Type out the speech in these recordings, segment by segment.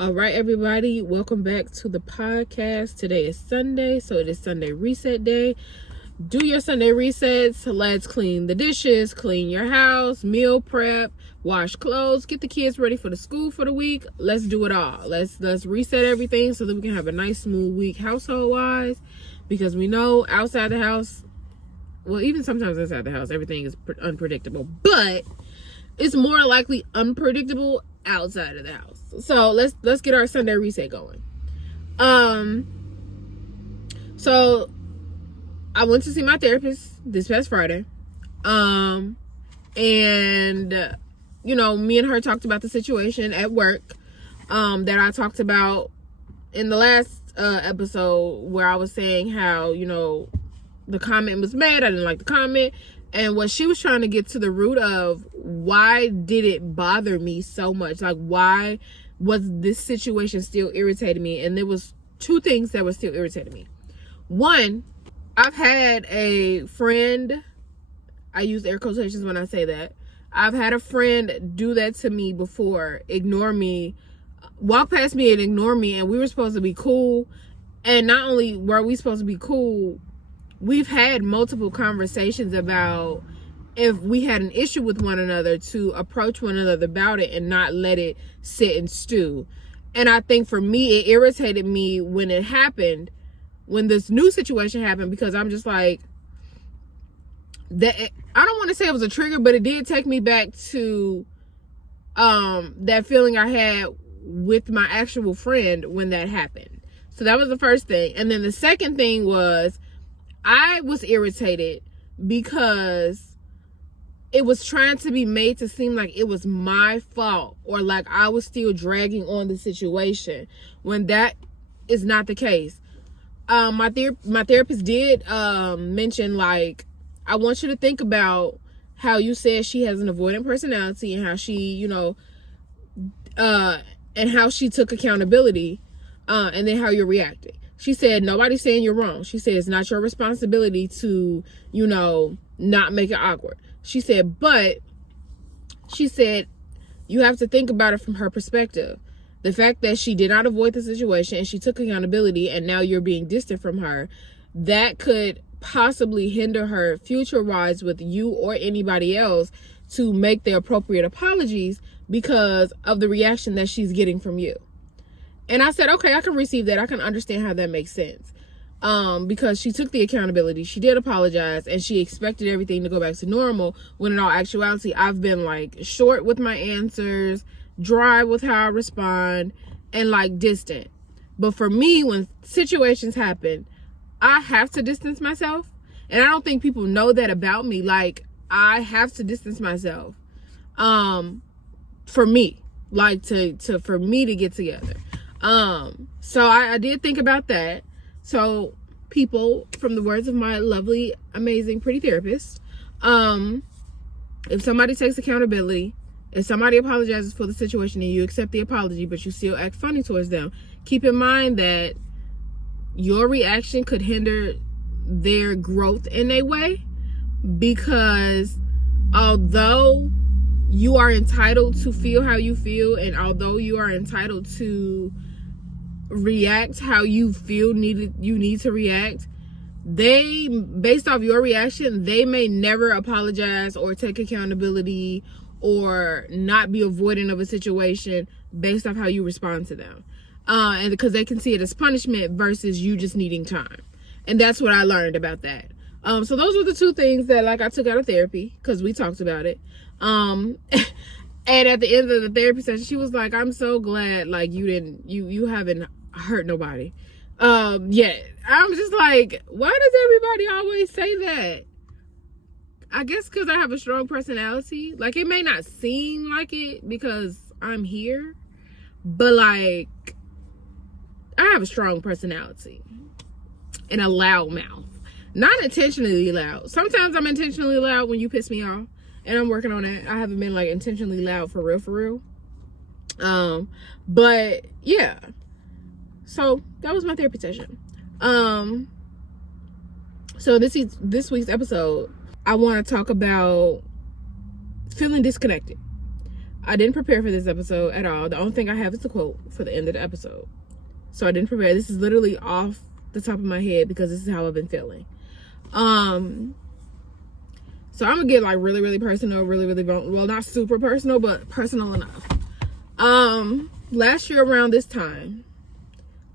All right, everybody, welcome back to the podcast. Today is Sunday, so it is Sunday reset day. Do your Sunday resets. Let's clean the dishes, clean your house, meal prep, wash clothes, get the kids ready for the school for the week. Let's do it all. Let's reset everything so that we can have a nice smooth week household wise, because we know outside the house, well, even sometimes inside the house, everything is unpredictable, but it's more likely unpredictable outside of the house. So let's get our Sunday reset going. So I went to see my therapist this past Friday. And me and her talked about the situation at work that I talked about in the last episode, where I was saying how, the comment was made. I didn't like the comment. And what she was trying to get to the root of, why did it bother me so much? Like, why was this situation still irritating me? And there was two things that were still irritating me. One, I've had a friend, I use air quotations when I say that, I've had a friend do that to me before, ignore me, walk past me and ignore me, and we were supposed to be cool. And not only were we supposed to be cool, we've had multiple conversations about if we had an issue with one another, to approach one another about it and not let it sit and stew. And I think for me, it irritated me when it happened, when this new situation happened, because I'm just like, that, I don't want to say it was a trigger, but it did take me back to that feeling I had with my actual friend when that happened. So that was the first thing. And then the second thing was, I was irritated because it was trying to be made to seem like it was my fault, or like I was still dragging on the situation, when that is not the case. My therapist did mention, like, I want you to think about how you said she has an avoidant personality, and how she, and how she took accountability, and then how you're reacting. She said, nobody's saying you're wrong. She said, it's not your responsibility to, not make it awkward. She said, but she said, you have to think about it from her perspective. The fact that she did not avoid the situation and she took accountability, and now you're being distant from her, that could possibly hinder her future-wise with you or anybody else to make the appropriate apologies because of the reaction that she's getting from you. And I said, okay, I can receive that. I can understand how that makes sense. Because she took the accountability, she did apologize, and she expected everything to go back to normal, when in all actuality, I've been like short with my answers, dry with how I respond, and like distant. But for me, when situations happen, I have to distance myself. And I don't think people know that about me. Like, I have to distance myself. For me, like for me to get together. So I did think about that. So people, from the words of my lovely, amazing, pretty therapist, if somebody takes accountability, if somebody apologizes for the situation and you accept the apology, but you still act funny towards them, keep in mind that your reaction could hinder their growth in a way, because although you are entitled to feel how you feel, and although you are entitled to react how you feel you need to react, they, based off your reaction, they may never apologize or take accountability or not be avoidant of a situation based off how you respond to them, and because they can see it as punishment versus you just needing time. And that's what I learned about that. So those were the two things that, like, I took out of therapy, because we talked about it. And at the end of the therapy session, she was like, I'm so glad, like, you haven't hurt nobody yet. I'm just like, why does everybody always say that? I guess because I have a strong personality. Like, it may not seem like it because I'm here, but like, I have a strong personality and a loud mouth. Not intentionally loud. Sometimes I'm intentionally loud when you piss me off, and I'm working on that. I haven't been like intentionally loud for real. But yeah. So that was my therapy session. So this week's episode, I want to talk about feeling disconnected. I didn't prepare for this episode at all. The only thing I have is a quote for the end of the episode. So I didn't prepare. This is literally off the top of my head because this is how I've been feeling. So I'm gonna get like really, really personal, really, really, well, not super personal, but personal enough. Last year around this time,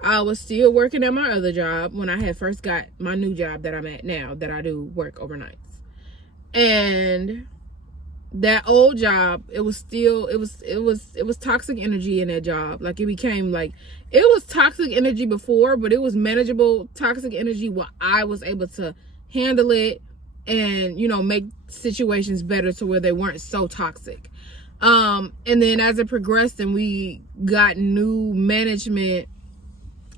I was still working at my other job when I had first got my new job that I'm at now, that I do work overnights. And that old job, it was toxic energy in that job. Like, it became like, it was toxic energy before, but it was manageable toxic energy where I was able to handle it and, you know, make situations better to where they weren't so toxic. And then as it progressed and we got new management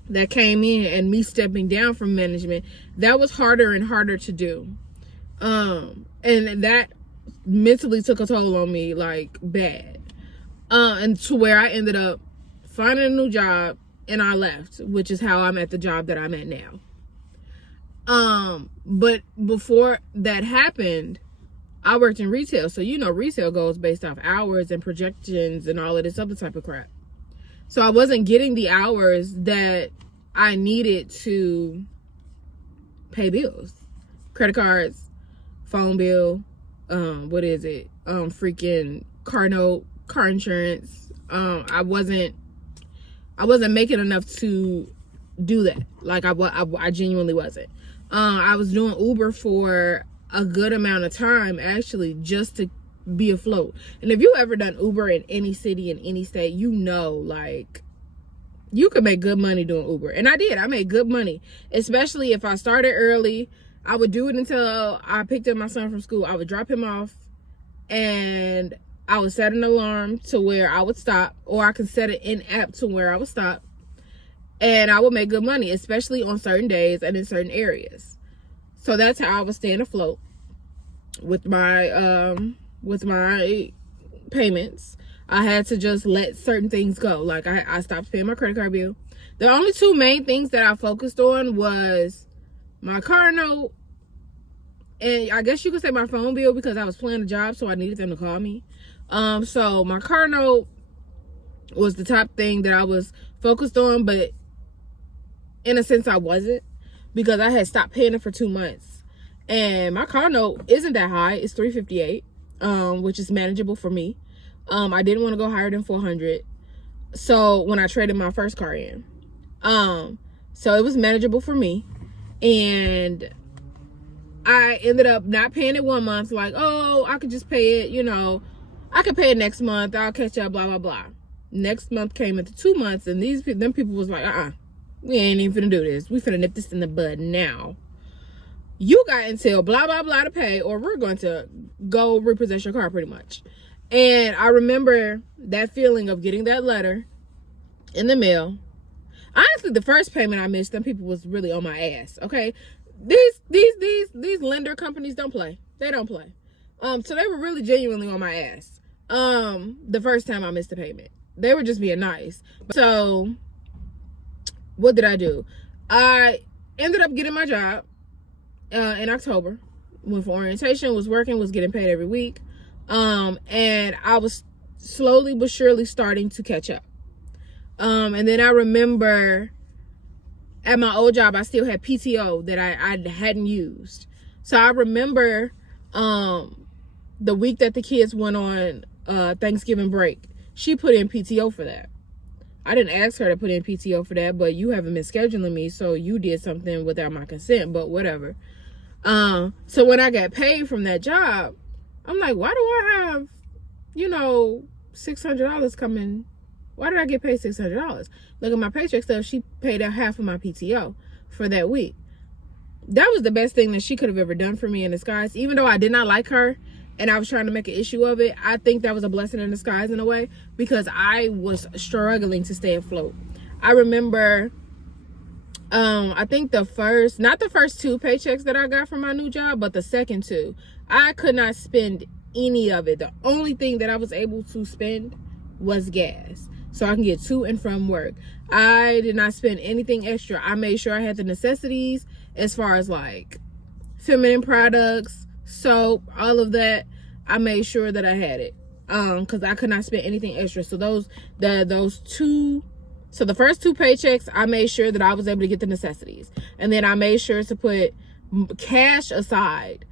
that came in, and me stepping down from management, that was harder and harder to do. And that mentally took a toll on me, like, bad. And to where I ended up finding a new job and I left, which is how I'm at the job that I'm at now. But before that happened, I worked in retail. So, you know, retail goes based off hours and projections and all of this other type of crap. So I wasn't getting the hours that I needed to pay bills, credit cards, phone bill, freaking car note, car insurance. I wasn't making enough to do that. Like, I genuinely wasn't. I was doing Uber for a good amount of time, actually, just to be afloat. And if you ever done Uber in any city, in any state, you know, like, you could make good money doing Uber. And I did. I made good money, especially if I started early. I would do it until I picked up my son from school. I would drop him off and I would set an alarm to where I would stop, or I could set it in app to where I would stop, and I would make good money, especially on certain days and in certain areas. So that's how I was staying afloat with my payments. I had to just let certain things go. Like, I stopped paying my credit card bill. The only two main things that I focused on was my car note, and I guess you could say my phone bill, because I was playing a job, so I needed them to call me. So my car note was the top thing that I was focused on, but in a sense I wasn't, because I had stopped paying it for 2 months. And my car note isn't that high. It's $358, which is manageable for me. I didn't want to go higher than $400. So when I traded my first car in, so it was manageable for me. And I ended up not paying it 1 month, like, oh, I could just pay it, you know, I could pay it next month, I'll catch up, blah, blah, blah. Next month came into 2 months, and them people was like, we ain't even finna do this. We finna nip this in the bud now. You got until blah, blah, blah to pay, or we're going to go repossess your car, pretty much. And I remember that feeling of getting that letter in the mail. Honestly, the first payment I missed, them people was really on my ass, okay? These lender companies don't play. They don't play. So they were really genuinely on my ass. The first time I missed the payment. They were just being nice. So what did I do? I ended up getting my job in October. Went for orientation, was working, was getting paid every week. And I was slowly but surely starting to catch up. And then I remember at my old job, I still had PTO that I hadn't used. So I remember the week that the kids went on Thanksgiving break, she put in PTO for that. I didn't ask her to put in PTO for that, but you haven't been scheduling me, so you did something without my consent, but whatever. So when I got paid from that job, I'm like, why do I have, you know, $600 coming? Why did I get paid $600? Look at my paycheck stuff. She paid out half of my PTO for that week. That was the best thing that she could have ever done for me in disguise. Even though I did not like her and I was trying to make an issue of it, I think that was a blessing in disguise in a way, because I was struggling to stay afloat. I remember, I think not the first 2 paychecks that I got from my new job, but the second 2, I could not spend any of it. The only thing that I was able to spend was gas, so I can get to and from work. I did not spend anything extra. I made sure I had the necessities as far as like feminine products, soap, all of that. I made sure that I had it. because I could not spend anything extra. So the first 2 paychecks, I made sure that I was able to get the necessities, and then I made sure to put cash aside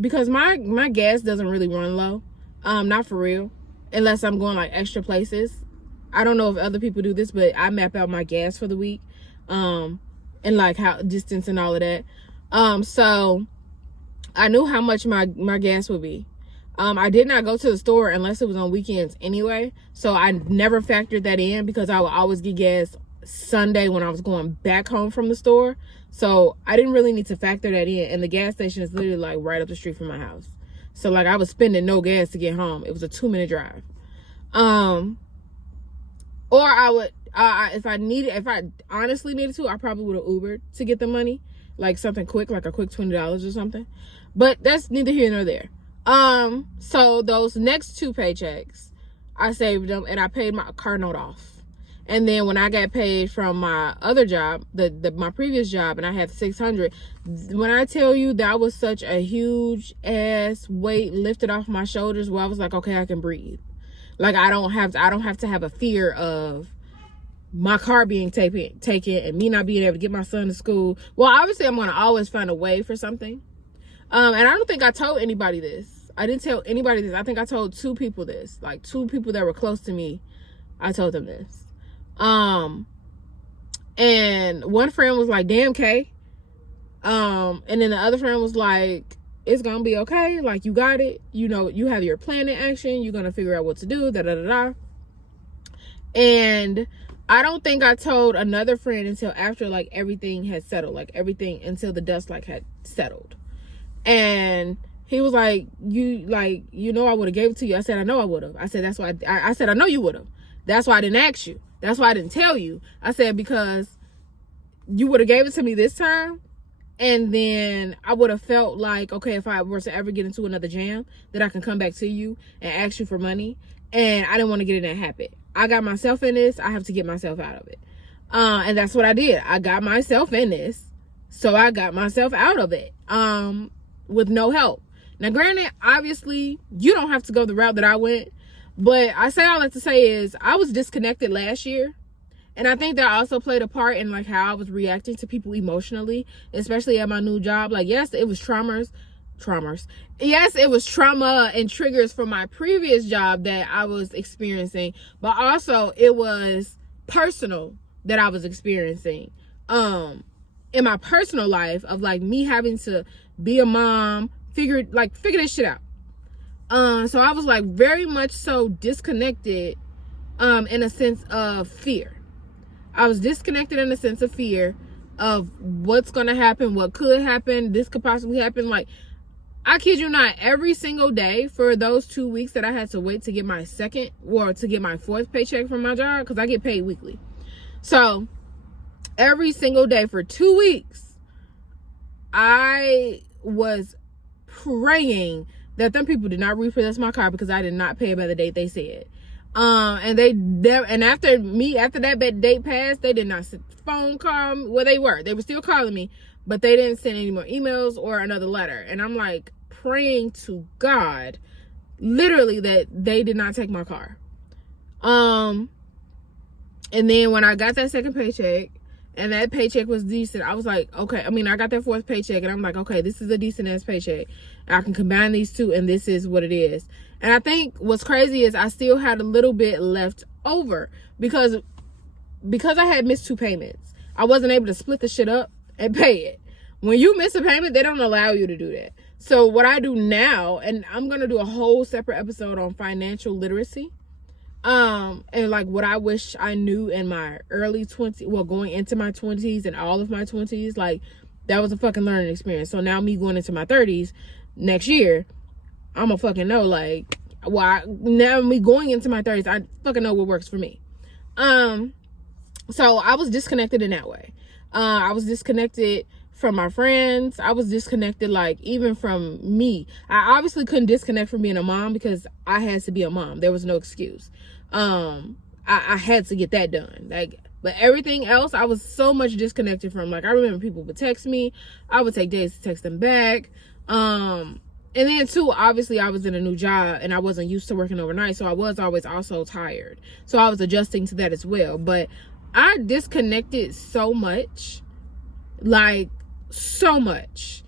because my gas doesn't really run low, not for real, unless I'm going like extra places. I don't know if other people do this, but I map out my gas for the week, and like how distance and all of that. So I knew how much my gas would be. I did not go to the store unless it was on weekends anyway. So I never factored that in because I would always get gas Sunday when I was going back home from the store. So I didn't really need to factor that in. And the gas station is literally like right up the street from my house. So like I was spending no gas to get home. It was a 2-minute drive. Or I would, if I honestly needed to, I probably would have Ubered to get the money. Like something quick, like a quick $20 or something. But that's neither here nor there. So those next 2 paychecks, I saved them and I paid my car note off. And then when I got paid from my other job, my previous job, and I had $600, when I tell you that was such a huge ass weight lifted off my shoulders, where I was like, okay, I can breathe. Like I don't have to have a fear of my car being taken and me not being able to get my son to school. Well, obviously I'm going to always find a way for something. And I don't think I told anybody this. I didn't tell anybody this. I think I told 2 people this. Like 2 people that were close to me, I told them this. And one friend was like, damn, Kay. And then the other friend was like, it's gonna be okay. Like, you got it. You know, you have your plan in action. You're gonna figure out what to do. And I don't think I told another friend until after like everything had settled. Like everything until the dust like had settled. And he was like, you know, I would have gave it to you. I said, I know I would have. I said, that's why I said, I know you would have. That's why I didn't ask you. That's why I didn't tell you. I said, because you would have gave it to me this time. And then I would have felt like, okay, if I were to ever get into another jam, that I can come back to you and ask you for money. And I didn't want to get in that habit. I got myself in this. I have to get myself out of it. And that's what I did. I got myself in this. So I got myself out of it. With no help. Now, granted, obviously, you don't have to go the route that I went. But I say all that to say is I was disconnected last year. And I think that also played a part in like how I was reacting to people emotionally, especially at my new job. Like, yes, it was traumas. Yes, it was trauma and triggers from my previous job that I was experiencing. But also it was personal that I was experiencing. In my personal life of like me having to be a mom, figure this shit out. So I was like very much so disconnected, in a sense of fear. I was disconnected in a sense of fear of what's going to happen, what could happen, this could possibly happen. Like, I kid you not, every single day for those 2 weeks that I had to wait to get my second or to get my 4th paycheck from my job, because I get paid weekly. So every single day for 2 weeks, I was praying that them people did not repossess my car because I did not pay by the date they said. And after that date passed, they did not phone call. Well, they were still calling me, but they didn't send any more emails or another letter. And I'm like praying to God, literally, that they did not take my car. And then when I got that second paycheck, and that paycheck was decent, I was like, okay. I mean, I got that 4th paycheck, and I'm like, okay, this is a decent ass paycheck. I can combine these 2, and this is what it is. And I think what's crazy is I still had a little bit left over because I had missed 2 payments. I wasn't able to split the shit up and pay it. When you miss a payment, they don't allow you to do that. So what I do now, and I'm gonna do a whole separate episode on financial literacy. And like what I wish I knew in my early 20s, well, going into my 20s and all of my 20s, like that was a fucking learning experience. So now me going into my 30s next year, I'm gonna fucking know, like, now me going into my 30s, I fucking know what works for me. So I was disconnected in that way. I was disconnected from my friends. I was disconnected, like, even from me. I obviously couldn't disconnect from being a mom because I had to be a mom. There was no excuse. I had to get that done. Like, but everything else, I was so much disconnected from. Like, I remember people would text me. I would take days to text them back. And then too, obviously I was in a new job and I wasn't used to working overnight. So I was always also tired. So I was adjusting to that as well. But I disconnected so much, like so much.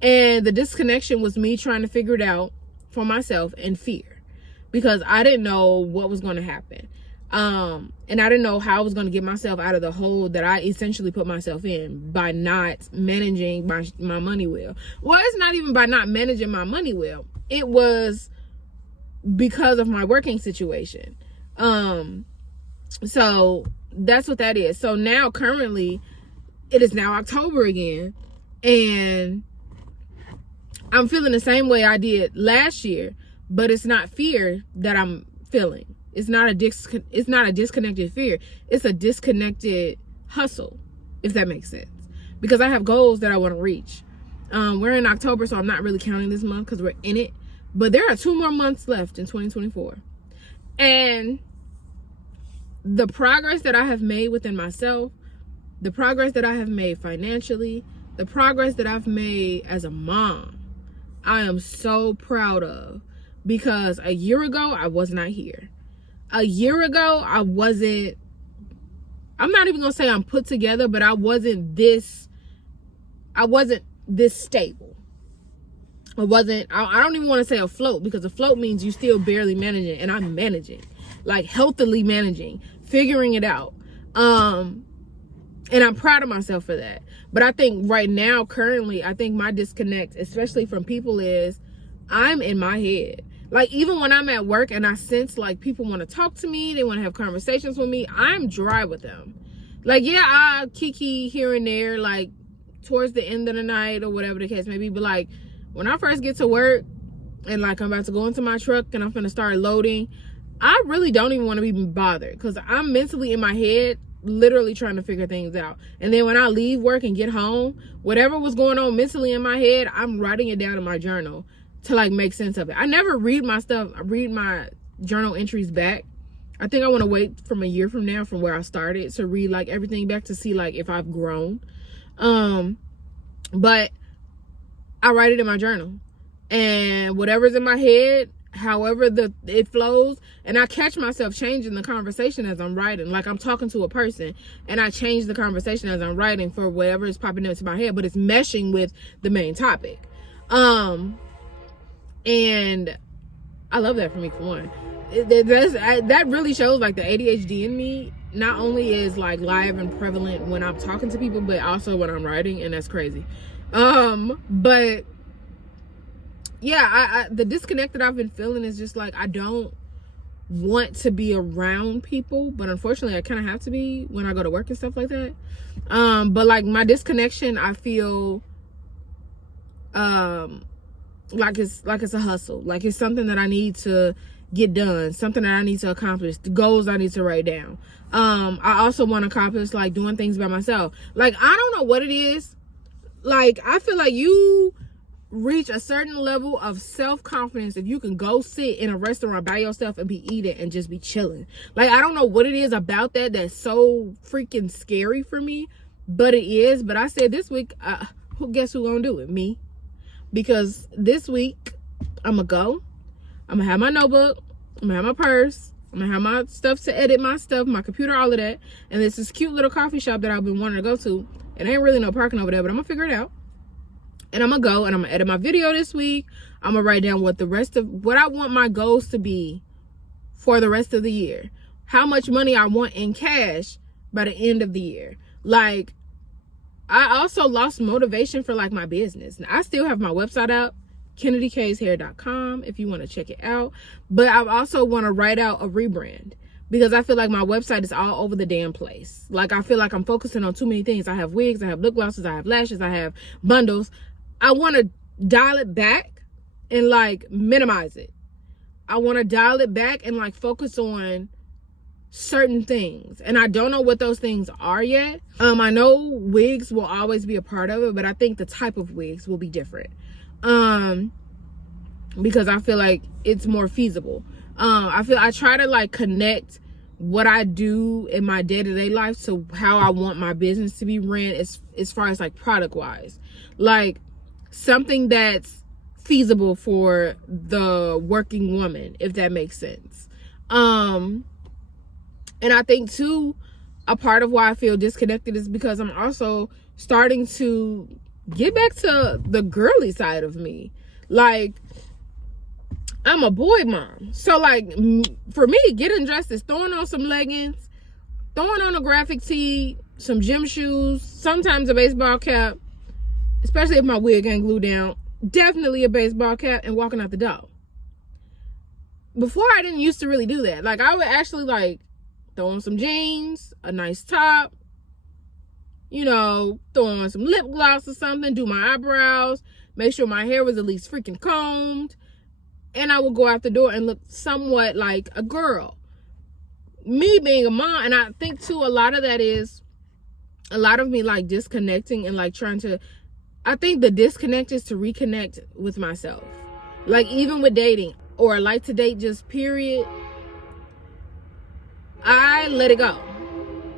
And the disconnection was me trying to figure it out for myself and fear, because I didn't know what was going to happen. And I didn't know how I was going to get myself out of the hole that I essentially put myself in by not managing my money well. Well, it's not even by not managing my money well. It was because of my working situation. So that's what that is. So now currently it is now October again, and I'm feeling the same way I did last year, but it's not fear that I'm feeling. It's not a disconnected fear. It's a disconnected hustle, if that makes sense. Because I have goals that I want to reach. We're in October, so I'm not really counting this month because we're in it. But there are 2 more months left in 2024. And the progress that I have made within myself, the progress that I have made financially, the progress that I've made as a mom, I am so proud of. Because a year ago, I was not here. A year ago, I'm not even gonna say I'm put together, but I wasn't this stable. I don't even want to say afloat, because afloat means you still barely managing, and I'm managing, like healthily managing, figuring it out. And I'm proud of myself for that. But I think right now, currently, I think my disconnect, especially from people, is I'm in my head. Like, even when I'm at work and I sense like people want to talk to me, they want to have conversations with me, I'm dry with them. Like, yeah, I kiki here and there, like towards the end of the night or whatever the case may be. But like, when I first get to work and like I'm about to go into my truck and I'm going to start loading, I really don't even want to be bothered, because I'm mentally in my head, literally trying to figure things out. And then when I leave work and get home, whatever was going on mentally in my head, I'm writing it down in my journal to like make sense of it. I never read my stuff. I read my journal entries back. I think I want to wait from a year from now, from where I started, to read like everything back to see like if I've grown. But I write it in my journal, and whatever's in my head, however it flows, and I catch myself changing the conversation as I'm writing. Like, I'm talking to a person and I change the conversation as I'm writing for whatever is popping into my head, but it's meshing with the main topic. And I love that for me, for one. That really shows like the ADHD in me not only is like live and prevalent when I'm talking to people, but also when I'm writing, and that's crazy. But yeah, the disconnect that I've been feeling is just like, I don't want to be around people, but unfortunately I kind of have to be when I go to work and stuff like that. But like my disconnection, I feel like it's a hustle. Like, it's something that I need to get done, something that I need to accomplish, the goals I need to write down. I also want to accomplish like doing things by myself. Like, I don't know what it is. Like, I feel like you reach a certain level of self-confidence if you can go sit in a restaurant by yourself and be eating and just be chilling. Like, I don't know what it is about that that's so freaking scary for me, but it is. But I said this week, guess who gonna do it? Me. Because this week, I'm going to go. I'm going to have my notebook. I'm going to have my purse. I'm going to have my stuff to edit my stuff, my computer, all of that. And there's this cute little coffee shop that I've been wanting to go to. It ain't really no parking over there, but I'm going to figure it out. And I'm going to go and I'm going to edit my video this week. I'm going to write down what I want my goals to be for the rest of the year. How much money I want in cash by the end of the year. Like, I also lost motivation for like my business. Now, I still have my website up, KennedyKaysHair.com, if you want to check it out. But I also want to write out a rebrand, because I feel like my website is all over the damn place. Like, I feel like I'm focusing on too many things. I have wigs, I have lip glosses, I have lashes, I have bundles. I want to dial it back and like minimize it. I want to dial it back and like focus on certain things, and I don't know what those things are yet. I know wigs will always be a part of it, but I think the type of wigs will be different, because I feel like it's more feasible. I try to like connect what I do in my day-to-day life to how I want my business to be ran, as far as like product wise, like something that's feasible for the working woman, if that makes sense. And I think too, a part of why I feel disconnected is because I'm also starting to get back to the girly side of me. Like, I'm a boy mom. So like, for me, getting dressed is throwing on some leggings, throwing on a graphic tee, some gym shoes, sometimes a baseball cap, especially if my wig ain't glued down, definitely a baseball cap, and walking out the door. Before, I didn't used to really do that. Like, I would actually like throw on some jeans, a nice top, you know, throw on some lip gloss or something, do my eyebrows, make sure my hair was at least freaking combed, and I would go out the door and look somewhat like a girl. Me being a mom, and I think too, a lot of that is a lot of me like disconnecting and like trying to, I think the disconnect is to reconnect with myself. Like, even with dating or like to date, just period, I let it go,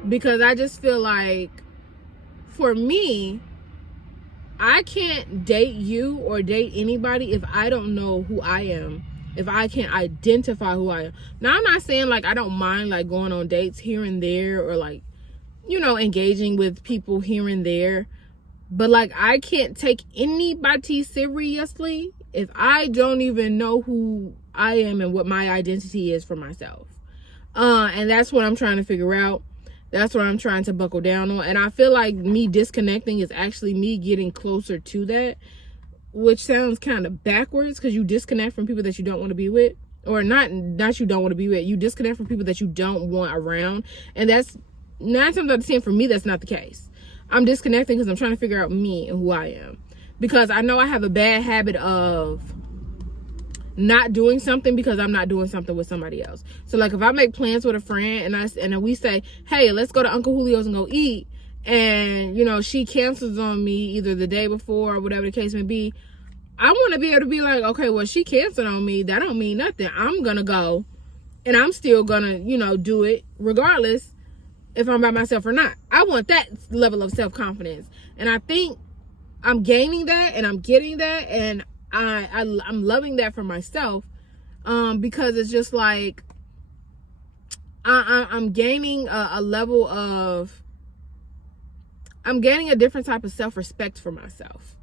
because I just feel like, for me, I can't date you or date anybody if I don't know who I am, if I can't identify who I am. Now, I'm not saying like I don't mind like going on dates here and there, or like, you know, engaging with people here and there, but like, I can't take anybody seriously if I don't even know who I am and what my identity is for myself. And that's what I'm trying to figure out. That's what I'm trying to buckle down on. And I feel like me disconnecting is actually me getting closer to that, which sounds kind of backwards, because you disconnect from people that you don't want to be with, or not you don't want to be with, you disconnect from people that you don't want around. And that's 9 times out of 10 for me, that's not the case. I'm disconnecting because I'm trying to figure out me and who I am, because I know I have a bad habit of not doing something because I'm not doing something with somebody else. So like, if I make plans with a friend and we say, hey, let's go to Uncle Julio's and go eat, and you know, she cancels on me either the day before or whatever the case may be, I want to be able to be like, okay, well, she canceled on me, that don't mean nothing. I'm gonna go, and I'm still gonna, you know, do it regardless if I'm by myself or not. I want that level of self-confidence, and I think I'm gaining that, and I'm getting that, and I'm loving that for myself, because it's just like I'm gaining a level of, I'm gaining a different type of self-respect for myself.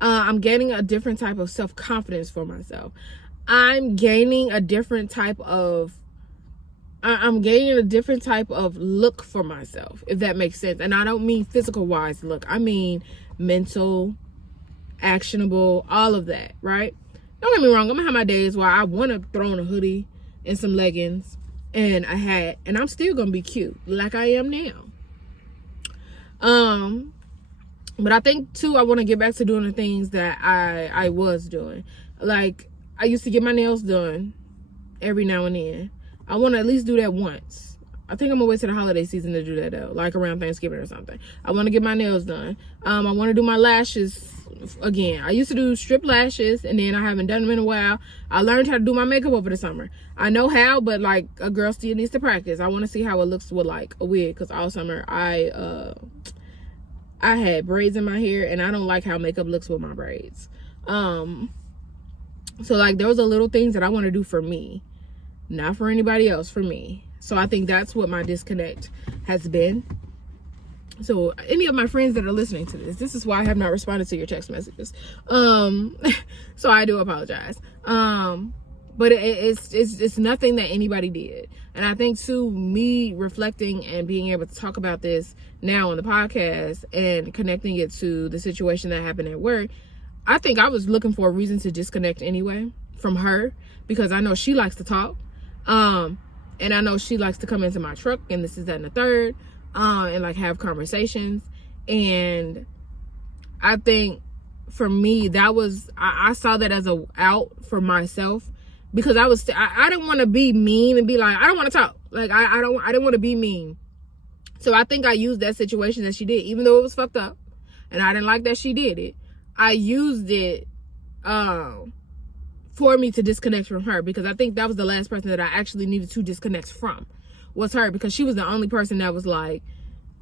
I'm gaining a different type of self-confidence for myself. I'm gaining a different type of look for myself, if that makes sense. And I don't mean physical wise look, I mean mental, actionable, all of that, right? Don't get me wrong, I'm gonna have my days where I want to throw on a hoodie and some leggings and a hat, and I'm still gonna be cute like I am now. But I think too, I want to get back to doing the things that I was doing. Like, I used to get my nails done every now and then. I want to at least do that once. I think I'm gonna wait till the holiday season to do that though, like around Thanksgiving or something. I want to get my nails done. I want to do my lashes again. I used to do strip lashes, and then I haven't done them in a while. I learned how to do my makeup over the summer. I know how, but like, a girl still needs to practice. I want to see how it looks with like a wig, because all summer I had braids in my hair, and I don't like how makeup looks with my braids. So like, those are little things that I want to do for me, not for anybody else, for me. So I think that's what my disconnect has been. So any of my friends that are listening to this is why I have not responded to your text messages. So I do apologize. But it's nothing that anybody did. And I think too, me reflecting and being able to talk about this now on the podcast and connecting it to the situation that happened at work, I think I was looking for a reason to disconnect anyway from her, because I know she likes to talk. And I know she likes to come into my truck and this is that and the third, and like have conversations. And I think for me, that was, I saw that as a out for myself, because I didn't want to be mean and be like, I don't want to talk. Like, I didn't want to be mean. So I think I used that situation that she did, even though it was fucked up and I didn't like that she did it. I used it, for me to disconnect from her, because I think that was the last person that I actually needed to disconnect from, was her, because she was the only person that was like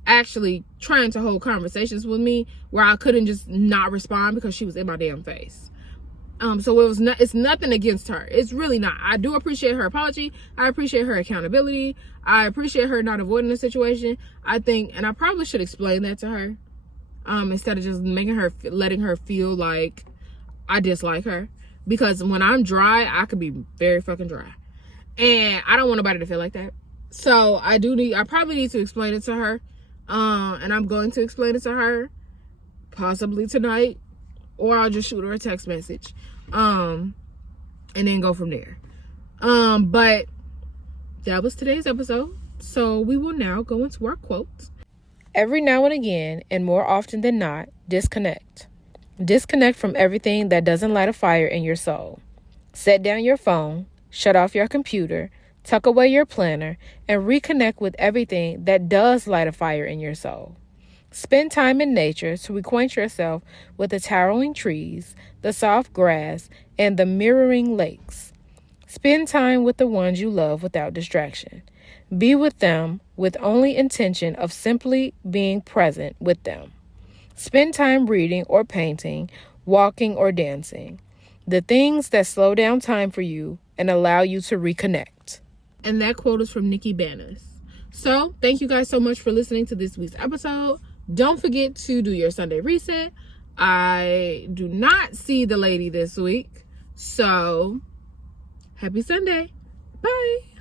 actually trying to hold conversations with me where I couldn't just not respond because she was in my damn face. So it's nothing against her. It's really not. I do appreciate her apology. I appreciate her accountability. I appreciate her not avoiding the situation. I think, and I probably should explain that to her, instead of just letting her feel like I dislike her. Because when I'm dry, I could be very fucking dry. And I don't want nobody to feel like that. So I probably need to explain it to her. And I'm going to explain it to her possibly tonight, or I'll just shoot her a text message. And then go from there. But that was today's episode. So we will now go into our quotes. Every now and again, and more often than not, disconnect. Disconnect from everything that doesn't light a fire in your soul. Set down your phone, shut off your computer, tuck away your planner, and reconnect with everything that does light a fire in your soul. Spend time in nature to acquaint yourself with the towering trees, the soft grass, and the mirroring lakes. Spend time with the ones you love without distraction. Be with them with only intention of simply being present with them. Spend time reading or painting, walking or dancing. The things that slow down time for you and allow you to reconnect. And that quote is from Nikki Banas. So, thank you guys so much for listening to this week's episode. Don't forget to do your Sunday reset. I do not see the lady this week. So, happy Sunday. Bye.